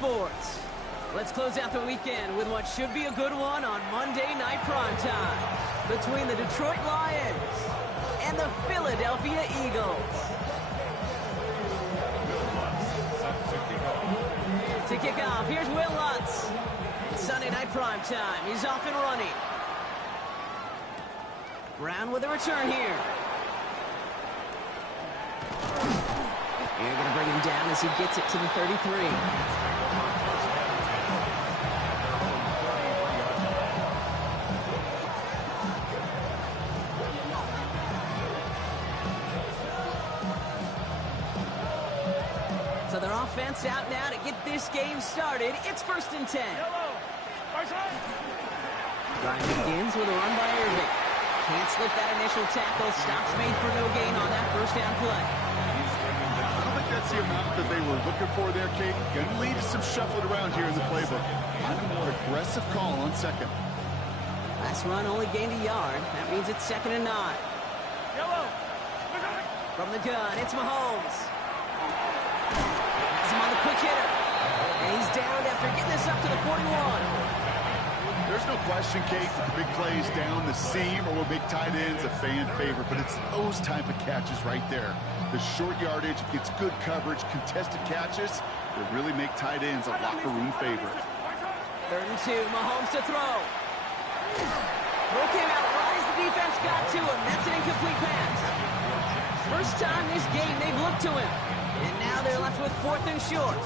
sports. Let's close out the weekend with what should be a good one on Monday Night Primetime between the Detroit Lions and the Philadelphia Eagles. To kick off, here's Will Lutz. Sunday Night Primetime, he's off and running. Brown with a return here. They're going to bring him down as he gets it to the 33. So their offense out now to get this game started. It's 1st and 10. Drive begins with a run by Irving. Can't slip that initial tackle. Stops made for no gain on that first down play. I don't think that's the amount that they were looking for there, Kate. Going to lead to some shuffling around here in the playbook. I'm a more aggressive call on second. Last run only gained a yard. That means it's 2nd and 9. From the gun, it's Mahomes. Has him on the quick hitter. And he's down after getting this up to the 41. There's no question, Kate, that the big plays down the seam or will make tight ends a fan favorite, but it's those type of catches right there. The short yardage, gets good coverage, contested catches that really make tight ends a locker room favorite. 3rd and 2, Mahomes to throw. Throw came out right as the defense got to him. That's an incomplete pass. First time this game they've looked to him. And now they're left with 4th and short.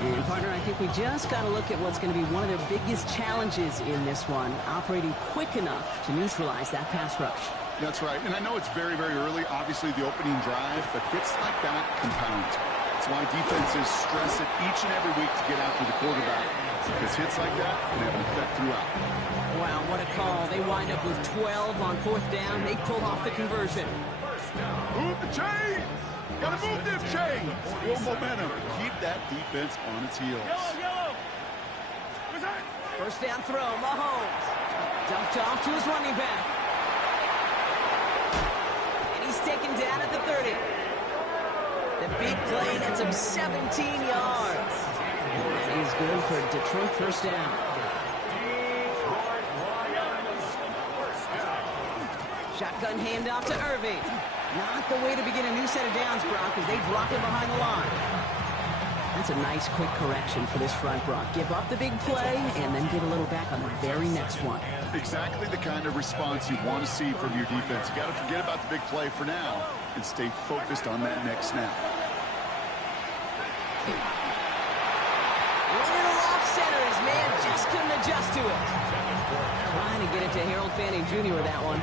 And, partner, I think we just got to look at what's going to be one of their biggest challenges in this one, operating quick enough to neutralize that pass rush. That's right, and I know it's very, very early, obviously the opening drive, but hits like that compound. That's why defenses stress it each and every week to get after the quarterback, because hits like that can have an effect throughout. Wow, what a call. They wind up with 12 on 4th down. They pull off the conversion. Move the chains! Gotta move them chains! Build momentum. Keep that defense on its heels. First down throw, Mahomes. Dumped off to his running back. And he's taken down at the 30. The big play nets him 17 yards. And that is good for Detroit first down. Shotgun handoff to Irving. Not the way to begin a new set of downs, Brock, as they drop him behind the line. That's a nice quick correction for this front, Brock. Give up the big play and then get a little back on the very next one. Exactly the kind of response you want to see from your defense. You got to forget about the big play for now and stay focused on that next snap. Running off center, his man just couldn't adjust to it. Trying to get it to Harold Fanning Jr. with that one.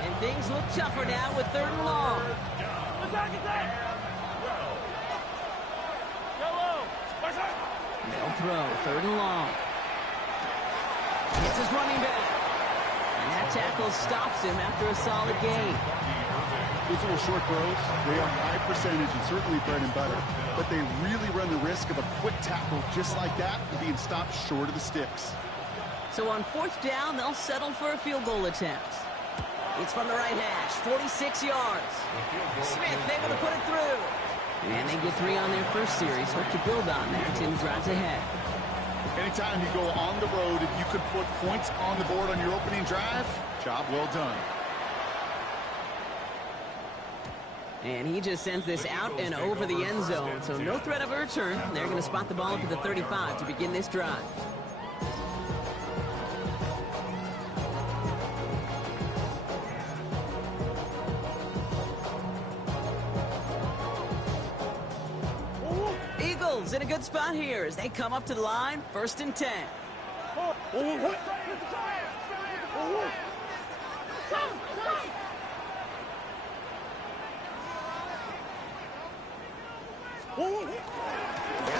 And things look tougher now with 3rd and long. They'll throw, 3rd and long. It's his running back. And that tackle stops him after a solid gain. Those little short throws, they are high percentage and certainly bread and butter, but they really run the risk of a quick tackle just like that and being stopped short of the sticks. So on 4th down, they'll settle for a field goal attempt. It's from the right hash, 46 yards. Smith able to put it through. And they get 3 on their first series. Hope to build on that in the drives ahead. Anytime you go on the road and you could put points on the board on your opening drive, job well done. And he just sends this out and over the end zone. So no threat of a return. They're going to spot the ball up at the 35 to begin this drive. Eagles in a good spot here as they come up to the line, 1st and 10. And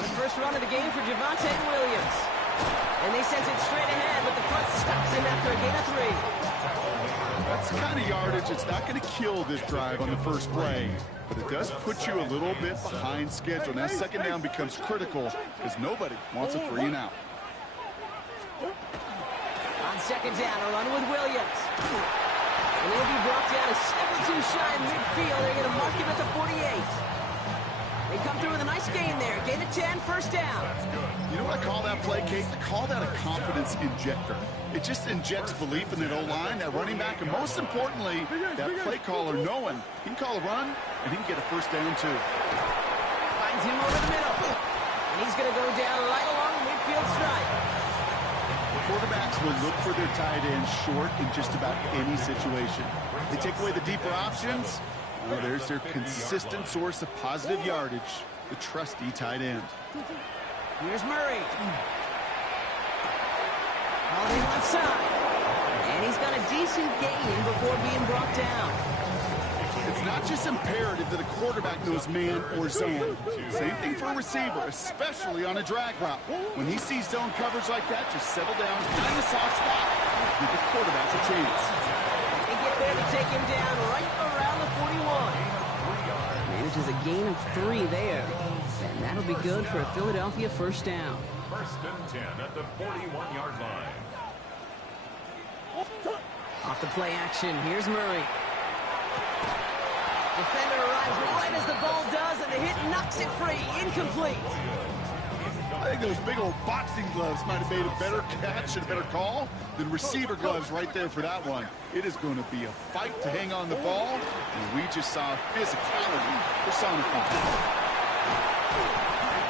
the first run of the game for Javonte Williams. And they sent it straight ahead, but the front stops him after a gain of 3. That's the kind of yardage. It's not going to kill this drive on the first play, but it does put you a little bit behind schedule. Now 2nd down becomes critical because nobody wants a 3 and out. On 2nd down, a run with Williams. And he'll be brought down a step or two shy in midfield. They're going to mark him at the 48. They come through with a nice gain there. Gain of 10, first down. You know what I call that play, Kate? I call that a confidence injector. It just injects belief in that O-line, that running back, and most importantly, that play caller knowing he can call a run and he can get a first down too. Finds him over the middle. And he's going to go down right along the midfield stripe. Quarterbacks will look for their tight end short in just about any situation. They take away the deeper options. Well, there's their consistent source of positive yardage, the trusty tight end. Here's Murray. Holding left side. And he's got a decent gain before being brought down. It's not just imperative that a quarterback knows man or zone. Same thing for a receiver, especially on a drag route. When he sees zone coverage like that, just settle down, find the soft spot, give the quarterback a chance. They get there to take him down right around the 41. Manages a gain of 3 there. And that'll be good for a Philadelphia first down. First and 10 at the 41-yard line. Off the play action, here's Murray. Defender arrives right as the ball does, and the hit knocks it free. Incomplete. I think those big old boxing gloves might have made a better catch and a better call than receiver gloves right there for that one. It is going to be a fight to hang on the ball, and we just saw physicality personified.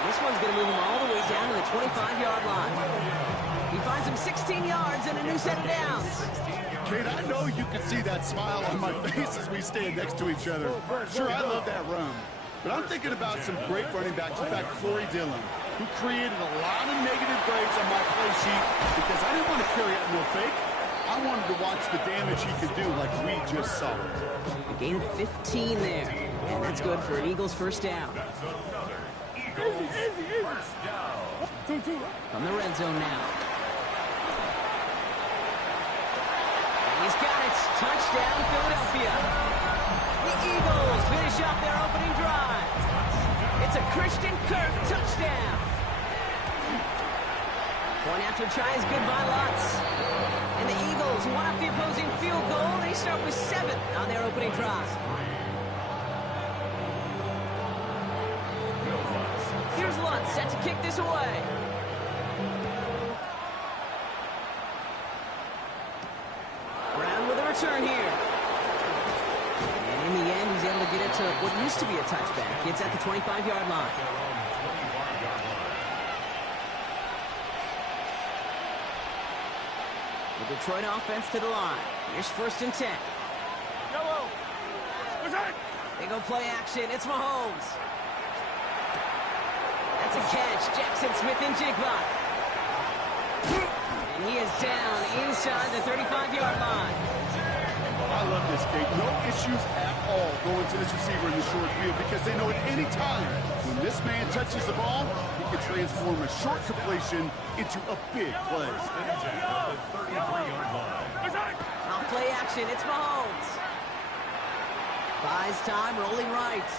This one's going to move him all the way down to the 25-yard line. He finds him 16 yards and a new set of downs. Kate, I know you can see that smile on my face as we stand next to each other. Sure, I love that run. But I'm thinking about some great running backs. In fact, Corey Dillon, who created a lot of negative grades on my play sheet because I didn't want to carry out no fake. I wanted to watch the damage he could do like we just saw. A gain of 15 there. And that's good for an Eagles first down. From the red zone now. He's got it. Touchdown, Philadelphia. The Eagles finish off their opening drive. It's a Christian Kirk touchdown. Point after try is good by Lutz. And the Eagles one up the opposing field goal. They start with 7 on their opening drive. Here's Lutz set to kick this away. Brown with a return here. And in the end, he's able to get it to what used to be a touchback. It's at the 25-yard line. The Detroit offense to the line. Here's first and 10. They go play action. It's Mahomes. That's a catch. Jackson Smith-Njigba. And he is down inside the 35-yard line. I love this, Kate. No issues at all going to this receiver in the short field because they know at any time when this man touches the ball, he can transform a short completion into a big play. Off play action, it's Mahomes. Buys time, rolling right.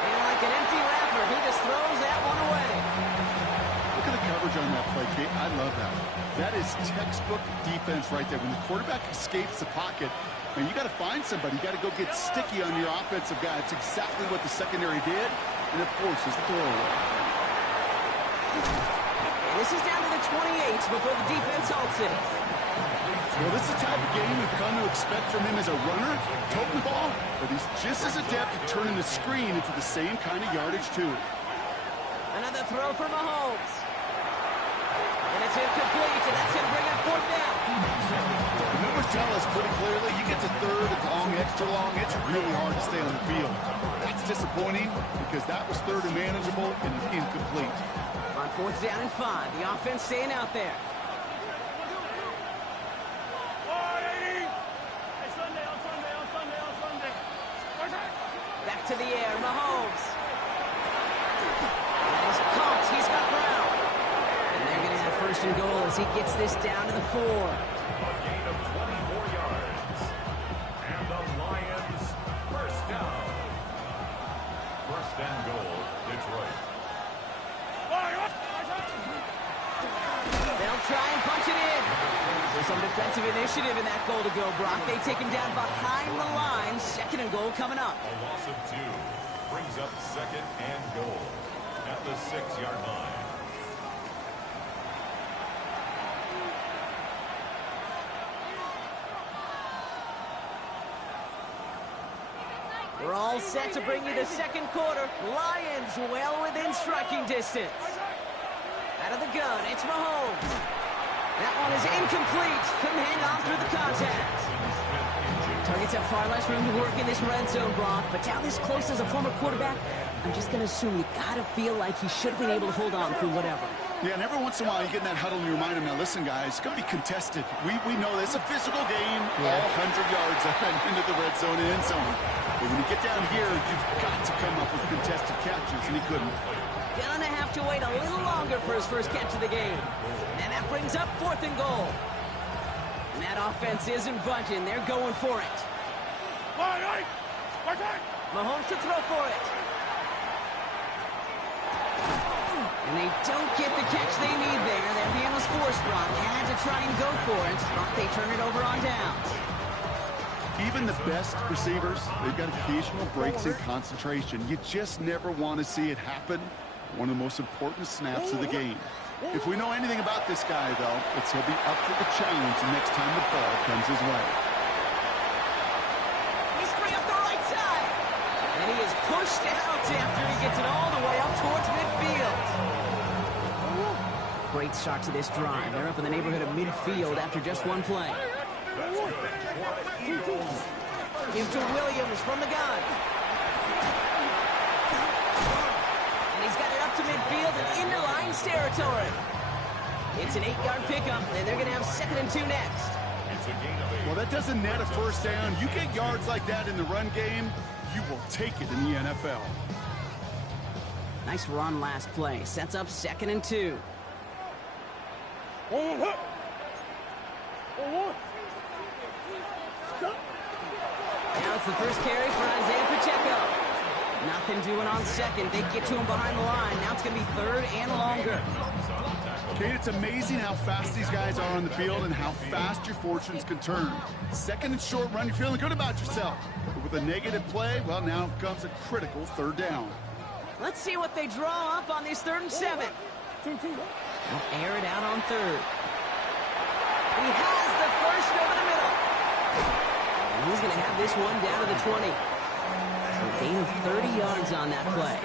And like an empty wrapper, he just throws that one away. Look at the coverage on that play, Kate. I love that. That is textbook defense right there. When the quarterback escapes the pocket, man, you got to find somebody. You got to go get sticky on your offensive guy. It's exactly what the secondary did. And, of course, it's the throwaway. And this is down to the 28 before the defense halts it. Well, this is the type of game we've come to expect from him as a runner, toting the ball, but he's just as adept at turning the screen into the same kind of yardage, too. Another throw for Mahomes. And it's incomplete, and that's going to bring up fourth down. The numbers tell us pretty clearly, you get to third and long, extra long, it's really hard to stay on the field. That's disappointing because that was third and manageable and incomplete. On fourth down and 5, the offense staying out there. Back to the air, Mahomes. That is caught. He's got Brown. And they're going to have first and goal as he gets this down to the 4. A gain of 24 yards. And the Lions first down. First and goal, Detroit. They'll try and punch it in. There's some defensive initiative in that goal to go, Brock. They take him down behind the line. Second and goal coming up. A loss of 2. brings up second and goal at the 6-yard line. We're all set to bring you the second quarter. Lions well within striking distance. Out of the gun, it's Mahomes. That one is incomplete. Couldn't hang on through the contact. Targets have far less room to work in this red zone, Brock. But down this close as a former quarterback, I'm just going to assume you got to feel like he should have been able to hold on through whatever. Yeah, and every once in a while you get in that huddle and you remind him, now listen, guys, it's going to be contested. We know this. It's a physical game. Yeah. All 100 yards into the red zone and end zone. But when you get down here, you've got to come up with contested catches, and he couldn't. Gonna have to wait a little longer for his first catch of the game. And that brings up 4th and goal. And that offense isn't budging. They're going for it. Mahomes to throw for it. And they don't get the catch they need there. Their man was forced, Brock. Had to try and go for it, but they turn it over on downs. Even the best receivers, they've got occasional breaks in concentration. You just never want to see it happen. One of the most important snaps of the game. If we know anything about this guy, though, it's he'll be up for the challenge the next time the ball comes his way. He's free up the right side. And he is pushed out after he gets it all the way up towards midfield. Great start to this drive. They're up in the neighborhood of midfield after just one play. Give to Williams from the gun. And he's got it up to midfield and into Lions territory. It's an 8-yard pickup, and they're going to have 2nd and 2 next. Well, that doesn't net a first down. You get yards like that in the run game, you will take it in the NFL. Nice run last play. Sets up 2nd and 2. Now it's the first carry for Isaiah Pacheco. Nothing doing on 2nd. They get to him behind the line. Now it's going to be 3rd and longer. Kate, it's amazing how fast these guys are on the field and how fast your fortunes can turn. 2nd and short run, you're feeling good about yourself. But with a negative play, well, now comes a critical 3rd down. Let's see what they draw up on this 3rd and 7. They'll air it out on 3rd. He has the first over the middle. And he's going to have this one down to the 20. So a gain of 30 yards on that play.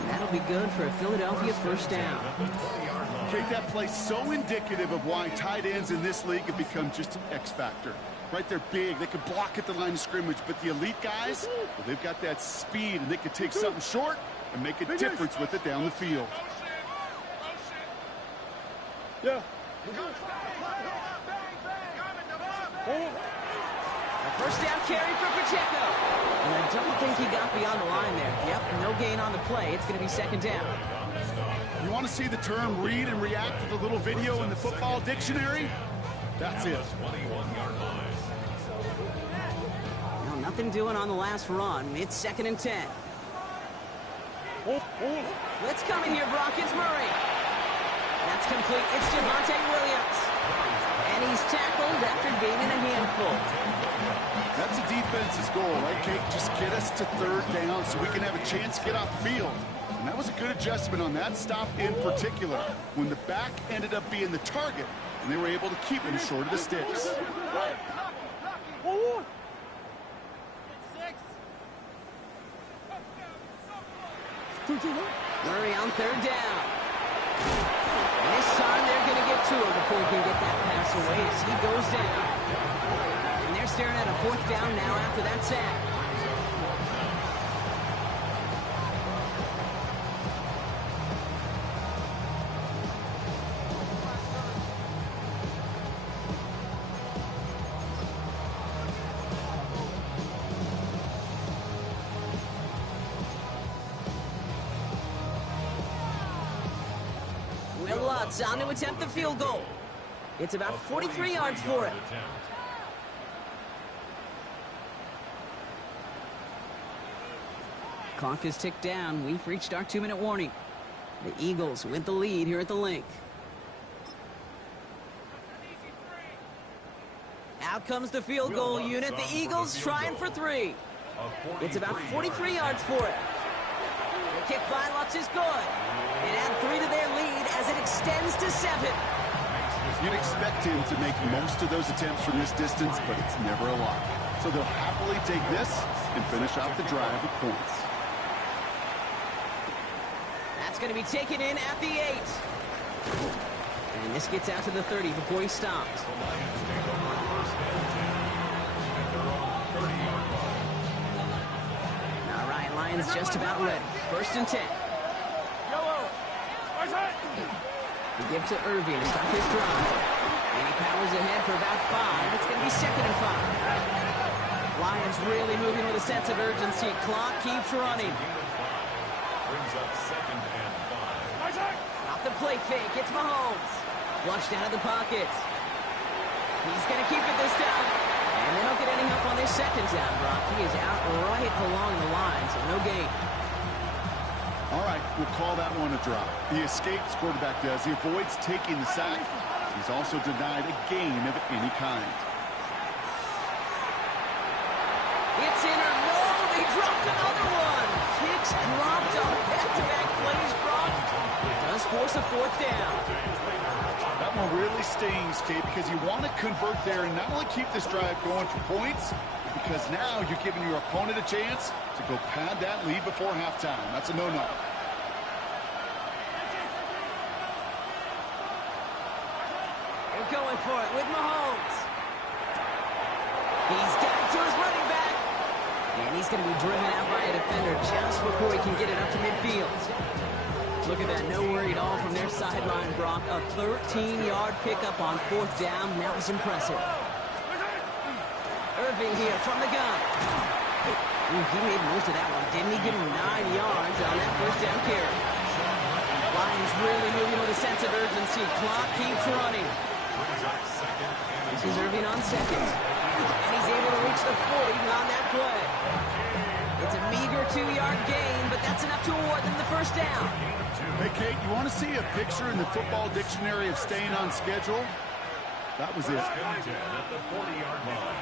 And that'll be good for a Philadelphia first down. Kate, that play's so indicative of why tight ends in this league have become just an X factor. Right, they're big. They can block at the line of scrimmage. But the elite guys, well, they've got that speed, and they can take something short and make a difference with it down the field. Yeah. A first down carry for Pacheco. And I don't think he got beyond the line there. Yep, no gain on the play. It's going to be 2nd down. You want to see the term read and react with a little video in the football dictionary? That's it. Well, nothing doing on the last run. It's 2nd and 10. Let's come in here, Brock. It's Murray. That's complete. It's Javonte Williams. And he's tackled after gaining a handful. That's a defense's goal, right, Kate? Just get us to 3rd down so we can have a chance to get off the field. And that was a good adjustment on that stop in particular, when the back ended up being the target, and they were able to keep him short of the sticks. Murray on 3rd down. And this time they're going to get to him before he can get that pass away as he goes down. And they're staring at a 4th down now after that sack. Will Lutz on to attempt the field goal. It's about 43 yards for it. Clock is ticked down. We've reached our 2-minute warning. The Eagles with the lead here at the Link. Out comes the field goal unit. The Eagles trying for 3. It's about 43 yards for it. The kick by Lutz is good. And add 3 to their lead as it extends to 7. You'd expect him to make most of those attempts from this distance, but it's never a lot. So they'll happily take this and finish off the drive with points. That's going to be taken in at the 8. And this gets out to the 30 before he stops. All right, Lions just about ready. 1st and 10. We give to Irving to stop his drive. And he powers ahead for about 5. It's going to be 2nd and 5. Lions really moving with a sense of urgency. Clock keeps running. Brings up 2nd and 5. Off the play fake, it's Mahomes. Flushed out of the pocket. He's going to keep it this time. And they don't get any help on this 2nd down, Brock. He is out right along the line, so no gain. All right, we'll call that one a drop. He escapes, quarterback does. He avoids taking the sack. He's also denied a gain of any kind. It's in or no, they dropped another one. Kicks dropped on back-to-back plays, Brock. Does force a 4th down. That one really stings, Kate, because you want to convert there and not only keep this drive going for points, because now you're giving your opponent a chance to go pad that lead before halftime. That's a no-no. They're going for it with Mahomes. He's down to his running back. And he's going to be driven out by a defender just before he can get it up to midfield. Look at that, no worry at all from their sideline, Brock. A 13-yard pickup on 4th down. That was impressive. Irving here from the gun. Ooh, he made most of that one, didn't he? Give him 9 yards on that 1st down carry. Lions really moving with a sense of urgency. Clock keeps running. This is Irving on 2nd. And he's able to reach the 40 on that play. It's a meager 2-yard gain, but that's enough to award them the 1st down. Hey, Kate, you want to see a picture in the football dictionary of staying on schedule? That was it. At the 40-yard line.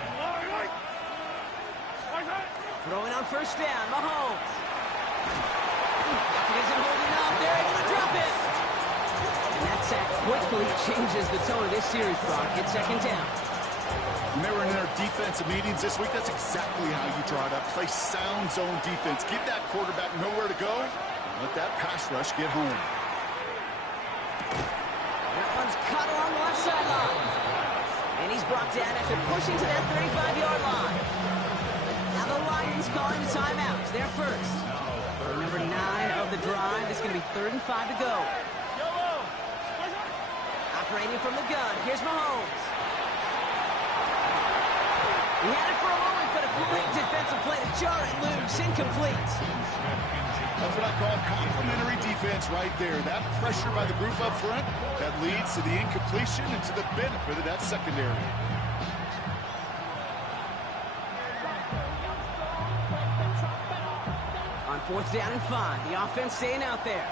Throwing on 1st down, Mahomes. He isn't holding up. They're able to drop it. And that sack quickly changes the tone of this series, Brock. It's 2nd down. When they were in their defensive meetings this week, that's exactly how you draw it up. Play sound zone defense. Give that quarterback nowhere to go. Let that pass rush get home. That one's cut along the left sideline. And he's brought down after pushing to that 35-yard line. Now the Lions calling the timeouts. They're first. Play number 9 of the drive. It's going to be 3rd and 5 to go. Operating from the gun. Here's Mahomes. He had it for a moment, but a great defensive play to jar it loose. Incomplete. That's what I call complementary defense right there. That pressure by the group up front, that leads to the incompletion and to the benefit of that secondary. On 4th down and 5, the offense staying out there.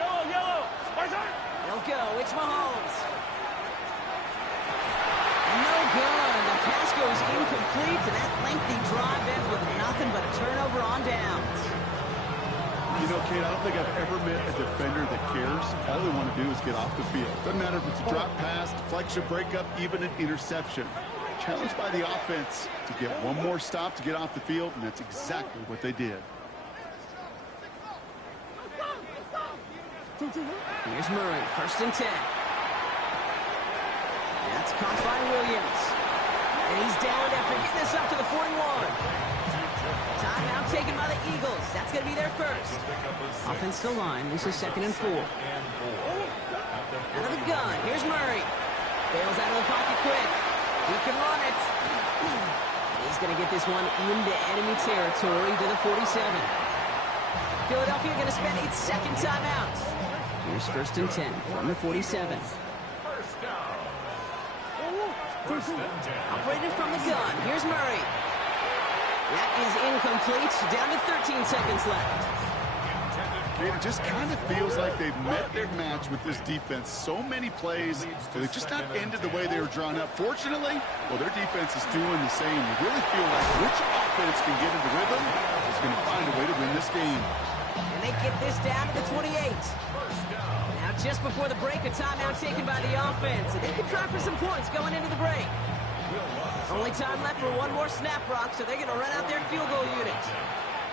Yellow. They'll go. It's Mahomes. No good. The pass goes incomplete, and that lengthy drive ends with nothing but a turnover on downs. You know, Kate, I don't think I've ever met a defender that cares. All they want to do is get off the field. Doesn't matter if it's a drop pass, deflection, breakup, even an interception. Challenged by the offense to get one more stop to get off the field, and that's exactly what they did. Here's Murray, 1st and 10. That's caught by Williams. And he's down after getting this up to the 41. Timeout taken by the Eagles. That's going to be their first. Offensive line. This is 2nd and 4. Out of the gun. Here's Murray. Bails out of the pocket quick. He can run it. He's going to get this one into enemy territory to the 47. Philadelphia going to spend its 2nd timeout. Here's 1st and 10 from the 47. Operated from the gun. Here's Murray. That is incomplete. Down to 13 seconds left. It just kind of feels like they've met their match with this defense. So many plays, they've just not ended the way they were drawn up. Fortunately, well, their defense is doing the same. You really feel like which offense can get into rhythm is going to find a way to win this game. And they get this down to the 28. Now, just before the break, a timeout taken by the offense. And they can try for some points going into the break. Only time left for one more snap, Brock, so they're going to run out their field goal unit.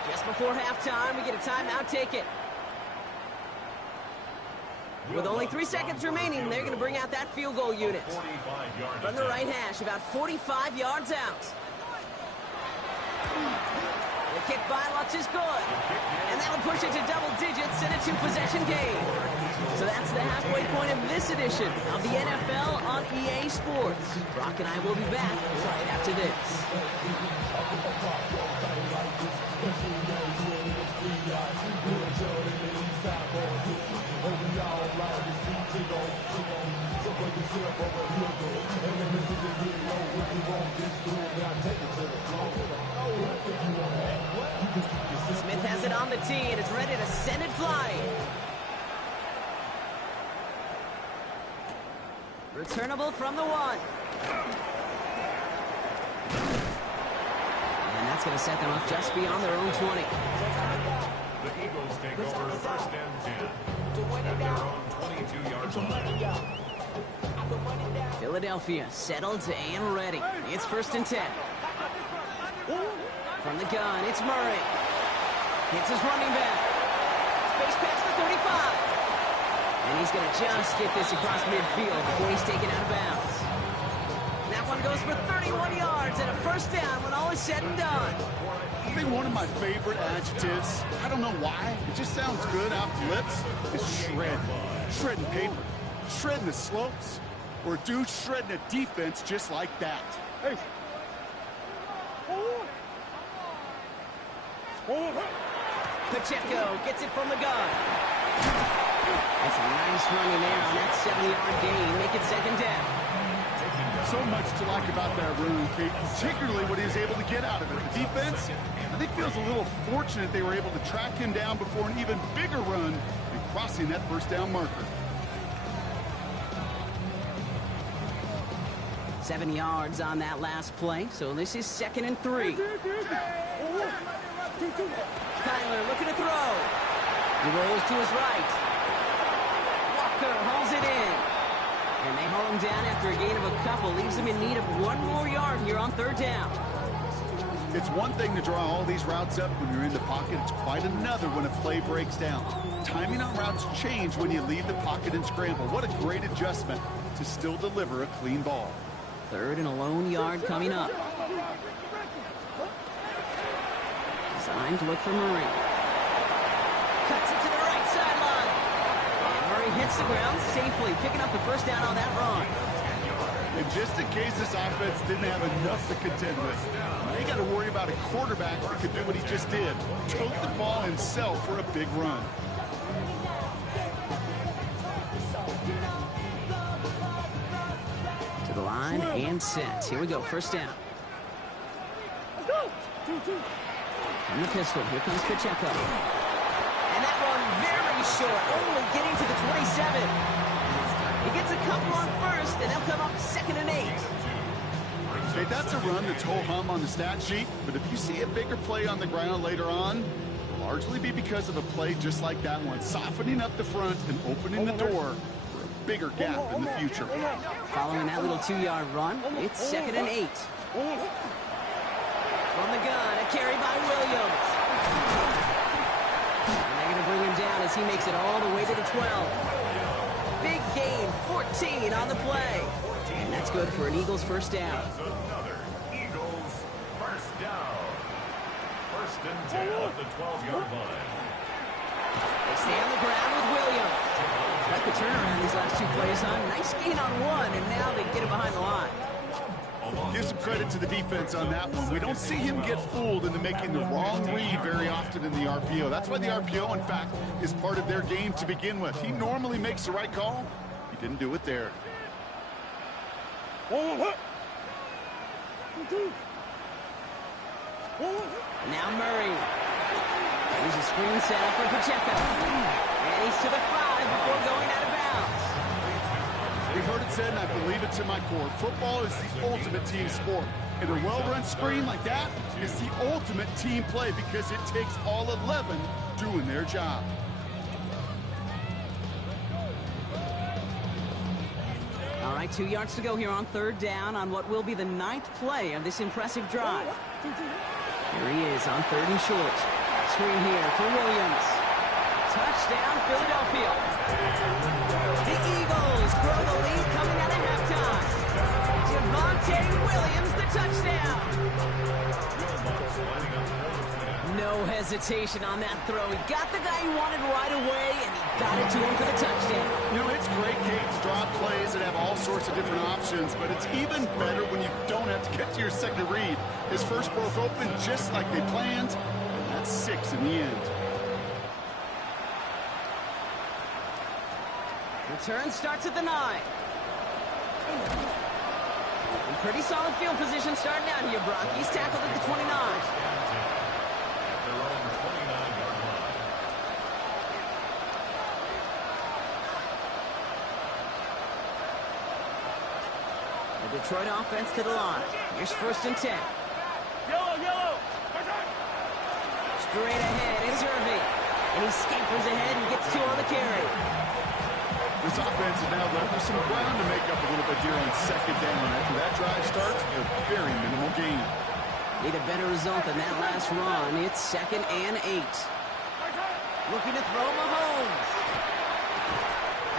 Just before halftime, we get a timeout taken. With only 3 seconds remaining, they're going to bring out that field goal unit. From the right hash, about 45 yards out. The kick by Lutz is good. And that'll push it to double digits in a 2-possession game. So that's the halfway point of this edition of the NFL on EA Sports. Brock and I will be back right after this. Smith has it on the tee, and it's ready to send it flying. Returnable from the 1. And that's going to set them up just beyond their own 20. The Eagles take over first and 10 at their own 22-yard line. Philadelphia settled and ready. It's first and 10. From the gun, it's Murray. Hits his running back. Space past the 35. And he's going to just get this across midfield before he's taken out of bounds. That one goes for 31 yards and a first down when all is said and done. I think one of my favorite adjectives, I don't know why, it just sounds good off the lips, is shred. Shredding paper, shredding the slopes, or dude shredding a defense just like that. Hey. Pacheco gets it from the gun. That's a nice running there on that 7-yard gain. Make it second down. So much to like about that run, Kate, particularly what he was able to get out of it. The defense, I think, feels a little fortunate they were able to track him down before an even bigger run and crossing that first down marker. 7 yards on that last play, so this is 2nd and 3. Kyler looking to throw. He rolls to his right. Walker hauls it in. And they haul him down after a gain of a couple. Leaves him in need of 1 more yard here on 3rd down. It's one thing to draw all these routes up when you're in the pocket. It's quite another when a play breaks down. Timing on routes change when you leave the pocket and scramble. What a great adjustment to still deliver a clean ball. 3rd and a lone yard coming up. Time to look for Murray. Cuts it to the right sideline. And Murray hits the ground safely, picking up the first down on that run. And just in case this offense didn't have enough to contend with, they got to worry about a quarterback that could do what he just did. Tote the ball himself for a big run. To the line and set. Here we go, first down. And the pistol, here comes Pacheco. And that one very short, only getting to the 27. He gets a couple on first, and they'll come up 2nd and 8. Hey, that's a run that's ho-hum on the stat sheet, but if you see a bigger play on the ground later on, it'll largely be because of a play just like that one, softening up the front and opening the door for a bigger gap in the future. Following that little 2-yard run, it's 2nd and 8. From the gun, a carry by Williams. And they're going to bring him down as he makes it all the way to the 12. Big gain, 14 on the play. And that's good for an Eagles first down. Another Eagles first down. 1st and 10 at the 12-yard line. They stay on the ground with Williams. Like the turnaround these last 2 plays, huh? Nice gain on 1, and now they get it behind the line. Give some credit to the defense on that one. We don't see him get fooled into making the wrong read very often in the RPO. That's why the RPO, in fact, is part of their game to begin with. He normally makes the right call. He didn't do it there. Now Murray. Here's a screen set up for Pacheco. And he's to the 5 before going out of bounds. We've heard it said, and I believe it to my core, football is the ultimate team sport. And a well-run screen like that is the ultimate team play because it takes all 11 doing their job. All right, 2 yards to go here on third down on what will be the 9th play of this impressive drive. Here he is on 3rd and short. Screen here for Williams. Touchdown, Philadelphia. The Eagles grow the lead coming out of halftime. Javonte Williams, the touchdown. No hesitation on that throw. He got the guy he wanted right away, and he got it to him for the touchdown. You know, it's great, Kate, to draw plays that have all sorts of different options, but it's even better when you don't have to get to your second read. His first broke open just like they planned, and that's 6 in the end. Return starts at the 9. In pretty solid field position starting out here, Brock. He's tackled at the 29. The Detroit offense to the line. Here's 1st and 10. Yellow. Straight ahead is Irving. And he scampers ahead and gets 2 on the carry. This offense is now left with some ground to make up a little bit here on 2nd down. After that drive starts, a very minimal gain. Need a better result than that last run. It's 2nd and 8. Looking to throw Mahomes.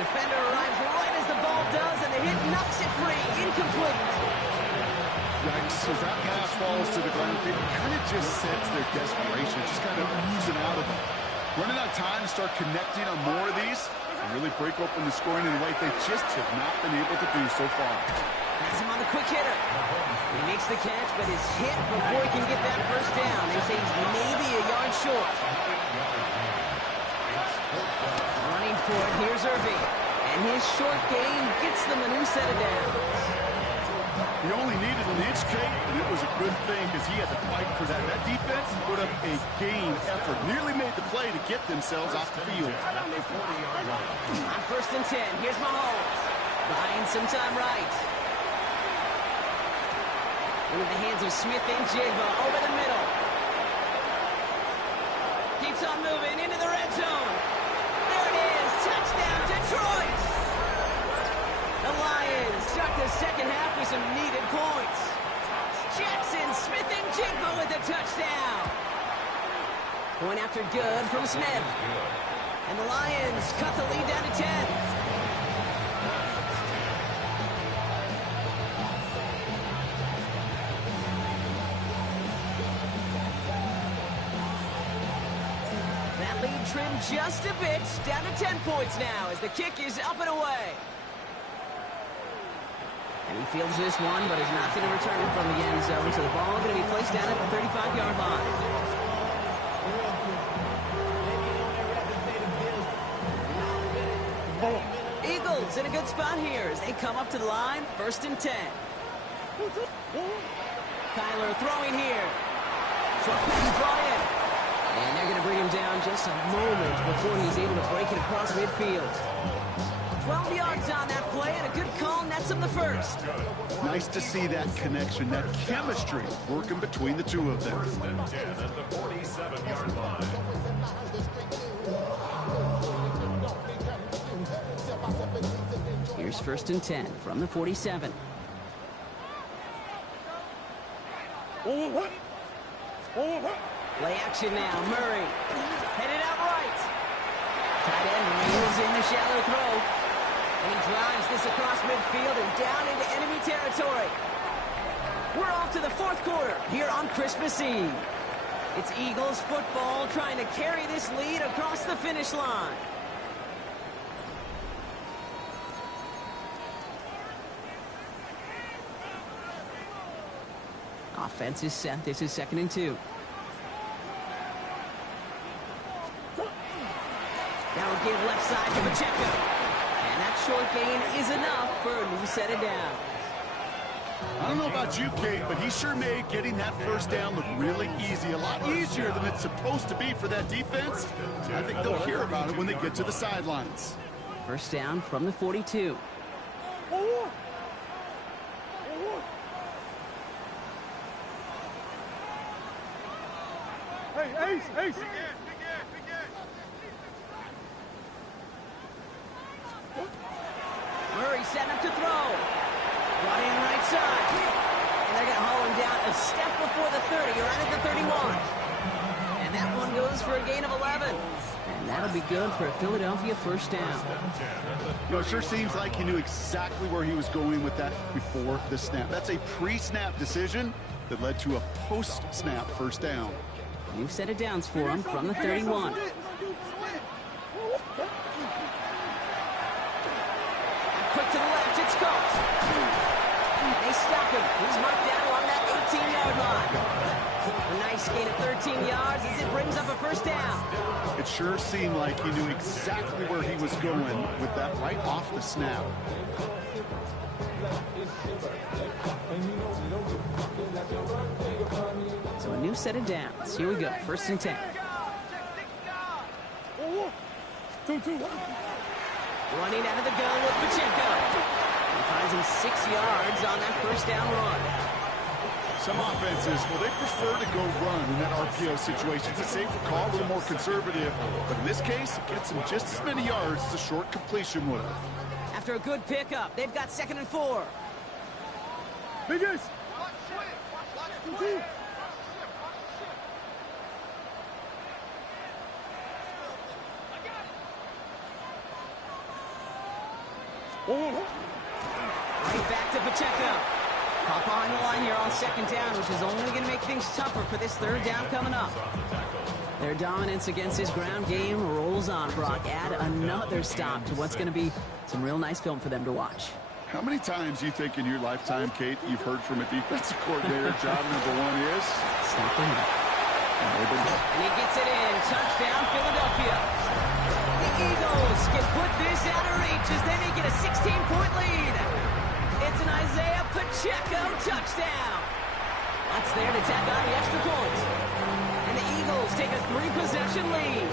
Defender arrives right as the ball does, and the hit knocks it free. Incomplete. Yikes, as that pass falls to the ground, it kind of just sets their desperation. Just kind of oozing out of them. Running out of time to start connecting on more of these and really break open the scoring in a way they just have not been able to do so far. Has him on the quick hitter. He makes the catch, but is hit before he can get that first down. They say he's maybe a yard short. Running for it, here's Irving. And his short gain gets them a new set of downs. He only needed an inch, Kate, and it was a good thing because he had to fight for that. That defense put up a game effort. Nearly made the play to get themselves off the field. On 1st and 10, here's Mahomes. Buying some time right. Into the hands of Smith and Jigba over the middle. Keeps on moving into the red zone. There it is. Touchdown, Detroit. The Lions start the second half with some needed points. Jackson Smith and Jigba with a touchdown. Going after good from Smith. And the Lions cut the lead down to 10. That lead trimmed just a bit, down to 10 points now as the kick is up and away. And he fields this one, but is not going to return it from the end zone, so the ball going to be placed down at the 35-yard line. Eagles in a good spot here as they come up to the line, 1st and 10. Kyler throwing here. Short pass brought in. And they're going to bring him down just a moment before he's able to break it across midfield. 12 yards on that play, and a good call nets him the first. Nice to see that connection, that chemistry working between the two of them. 10 at the 47-yard line. Here's 1st and 10 from the 47. Play action now. Murray headed out right. Tight end reels in a shallow throw. And he drives this across midfield and down into enemy territory. We're off to the 4th quarter here on Christmas Eve. It's Eagles football trying to carry this lead across the finish line. Offense is set. This is 2nd and 2. That'll give left side to Pacheco. And that short gain is enough for a new set of downs. I don't know about you, Kate, but he sure made getting that first down look really easy. A lot easier than it's supposed to be for that defense. I think they'll hear about it when they get to the sidelines. First down from the 42. Ace, ace. Murray setting up to throw. Brought in right side. And they're going to haul him down a step before the 30, right at the 31. And that one goes for a gain of 11. And that'll be good for a Philadelphia first down. You know, it sure seems like he knew exactly where he was going with that before the snap. That's a pre-snap decision that led to a post-snap first down. New set of downs for him from the 31. Quick to the left, it's Coates. And they stop him. He's marked down along that 18-yard line. A nice gain of 13 yards as it brings up a first down. It sure seemed like he knew exactly where he was going with that right off the snap. So a new set of downs. Here we go, first and 10. 2-2. Running out of the gun with Pacheco. He finds him 6 yards on that first down run. Some offenses, well, they prefer to go run in that RPO situation. It's a safer call, a little more conservative. But in this case, it gets them just as many yards as a short completion would have. After a good pickup, they've got 2nd and 4. Biggest. 2-2. Right back to Pacheco. Pop on the line here on 2nd down, which is only going to make things tougher for this 3rd down coming up. Their dominance against his ground game rolls on, Brock. Add another stop to what's going to be some real nice film for them to watch. How many times do you think in your lifetime, Kate, you've heard from a defensive coordinator, job number 1 is? Stop the run. And he gets it in. Touchdown, Philadelphia. The Eagles can put this out of reach as they make it a 16-point lead. It's an Isaiah Pacheco touchdown. That's there to tack on the extra point. And the Eagles take a 3-possession lead.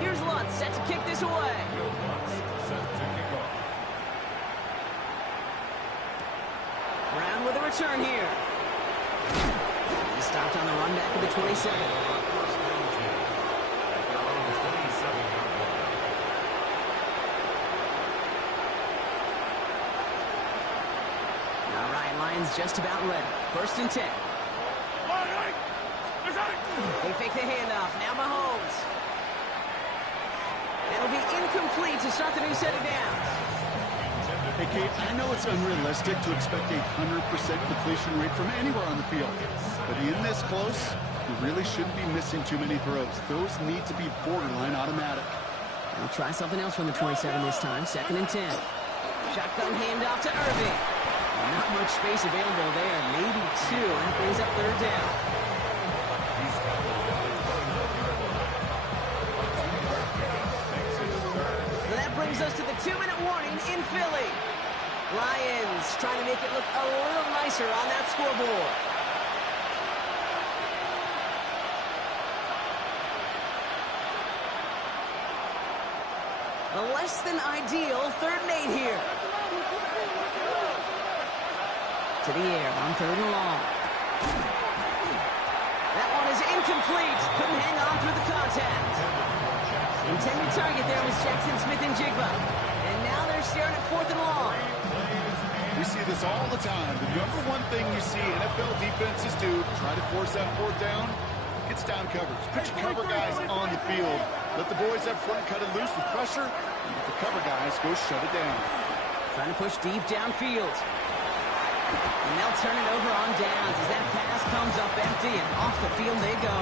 Here's Lutz set to kick this away. Brown with a return here. He stopped on the run back of the 27. All right, Lions just about ready. 1st and 10. They fake the handoff. Now Mahomes. That'll be incomplete to start the new set of downs. Hey, Kate, I know it's unrealistic to expect a 100% completion rate from anywhere on the field. But in this close, you really shouldn't be missing too many throws. Those need to be borderline automatic. They'll try something else from the 27 this time. 2nd and 10. Shotgun handoff to Irving. Not much space available there. Maybe 2. That brings up 3rd down. That brings us to the 2-minute warning in Philly. Lions trying to make it look a little nicer on that scoreboard. A less than ideal 3rd and 8 here. To the air on 3rd and long. That one is incomplete. Couldn't hang on through the contact. Intended target there was Jackson Smith and Jigba. And now they're staring at 4th and long. We see this all the time. The number one thing you see NFL defenses do to try to force that 4th down, gets down coverage. Put your cover guys on the field. Let the boys up front cut it loose with pressure, and let the cover guys go shut it down. Trying to push deep downfield. And they'll turn it over on downs as that pass comes up empty, and off the field they go.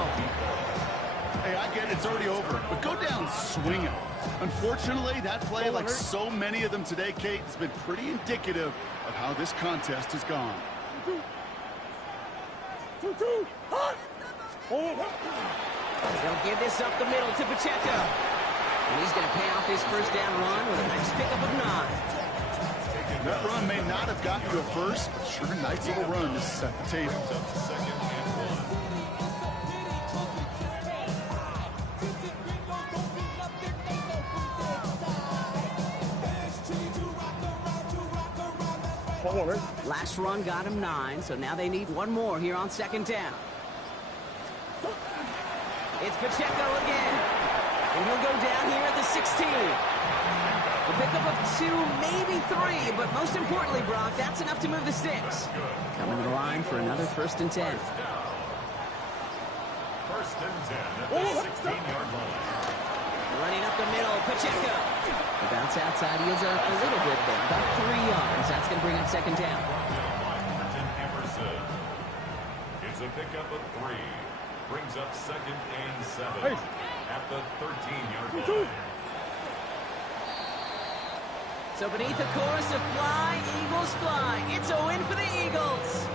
Hey, I get it, it's already over, but go down swinging. Unfortunately, that play, like so many of them today, Kate, has been pretty indicative of how this contest has gone. 2-2. They'll give this up the middle to Pacheco. And he's going to pay off his first down run with a nice pickup of 9. That run may not have got you a first, but sure, nice little run to set the table. Ball one, right? Last run got him 9, so now they need one more here on second down. It's Pacheco again, and he'll go down here at the 16. A pickup of 2, maybe 3, but most importantly, Brock, that's enough to move the sticks. Coming to the line for another 1st and 10. First and 10 at the 16-yard line. Running up the middle, Pacheco. The bounce outside heals a little bit there, about 3 yards. That's going to bring up second down. Martin Emerson. It's a pickup of 3. Brings up 2nd and 7 at the 13-yard line. So beneath a chorus of fly, Eagles fly. It's a win for the Eagles.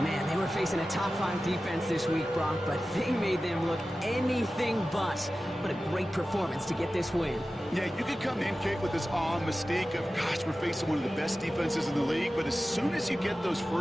Man, they were facing a top-5 defense this week, Brock, but they made them look anything but. What a great performance to get this win. Yeah, you could come in, Kate, with this awe and mystique of, gosh, we're facing one of the best defenses in the league, but as soon as you get those first